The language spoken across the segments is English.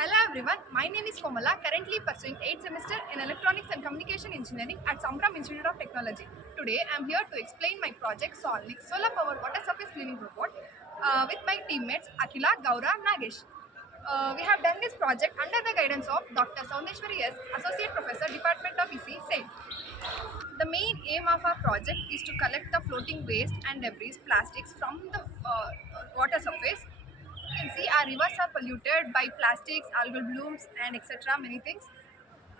Hello everyone, my name is Komala, currently pursuing 8th semester in Electronics and Communication Engineering at Sambram Institute of Technology. Today I am here to explain my project Solnix Solar Powered Water Surface Cleaning Robot with my teammates Akila, Gaura, Nagesh. We have done this project under the guidance of Dr. Saundeshwari S, Associate Professor, Department of EC, SAIN. The main aim of our project is to collect the floating waste and debris, plastics from the water surface. You can see our rivers are polluted by plastics, algal blooms, and etc. Many things.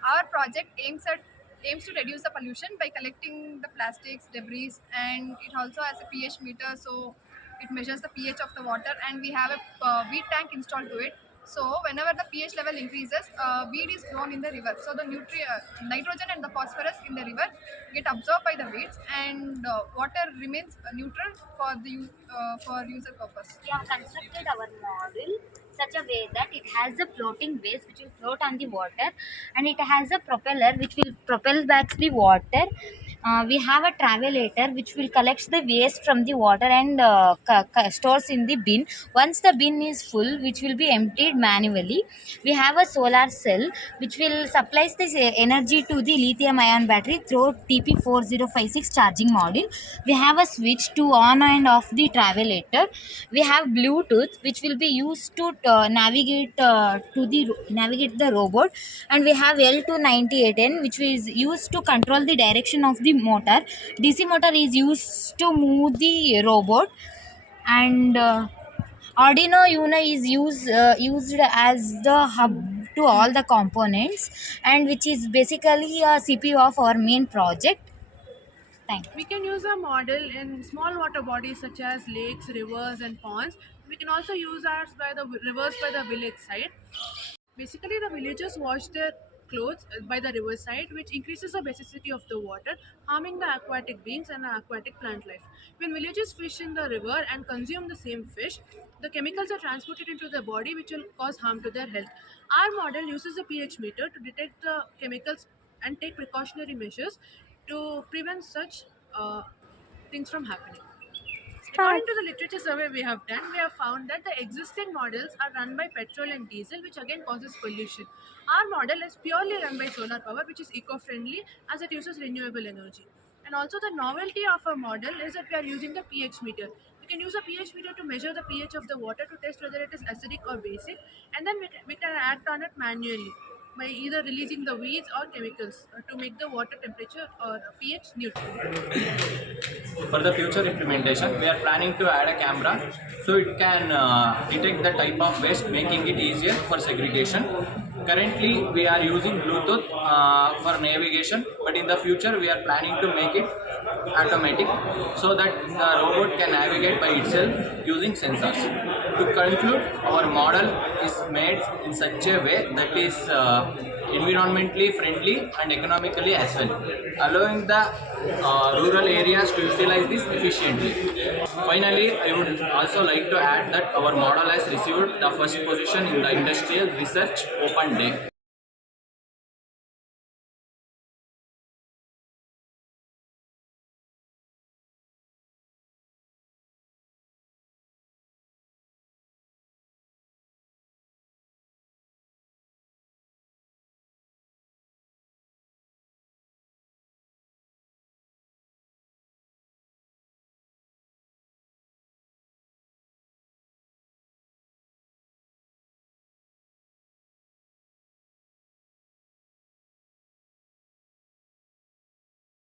Our project aims to reduce the pollution by collecting the plastics, debris, and it also has a pH meter, so it measures the pH of the water, and we have a weed tank installed to it. So whenever the pH level increases, weed is grown in the river. So the nitrogen and the phosphorus in the river get absorbed by the weeds, and water remains neutral for the for user purpose. We have constructed our model such a way that it has a floating base which will float on the water, and it has a propeller which will propel back the water. We have a travelator which will collect the waste from the water and stores in the bin. Once the bin is full, which will be emptied manually, we have a solar cell which will supply this energy to the lithium ion battery through TP4056 charging module. We have a switch to on and off the travelator. We have Bluetooth which will be used to navigate the robot, and we have L298N which is used to control the direction of the motor. DC motor is used to move the robot, and Arduino Uno is used as the hub to all the components, and which is basically a CPU of our main project. Thank you. We can use a model in small water bodies such as lakes, rivers, and ponds. We can also use ours by the rivers by the village side. Basically, the villagers wash their clothes by the riverside, which increases the basicity of the water, harming the aquatic beings and the aquatic plant life. When villagers fish in the river and consume the same fish, the chemicals are transported into their body, which will cause harm to their health. Our model uses a pH meter to detect the chemicals and take precautionary measures to prevent such things from happening. According to the literature survey we have done, we have found that the existing models are run by petrol and diesel, which again causes pollution. Our model is purely run by solar power, which is eco-friendly as it uses renewable energy. And also the novelty of our model is that we are using the pH meter. We can use a pH meter to measure the pH of the water to test whether it is acidic or basic, and then we can act on it manually by either releasing the weeds or chemicals to make the water temperature or pH neutral. For the future implementation, we are planning to add a camera so it can detect the type of waste, making it easier for segregation. Currently, we are using Bluetooth for navigation, but in the future, we are planning to make it automatic so that the robot can navigate by itself using sensors. To conclude, our model is made in such a way that is environmentally friendly and economically as well, allowing the rural areas to utilize this efficiently. Finally, I would also like to add that our model has received the first position in the Industrial Research Open Day.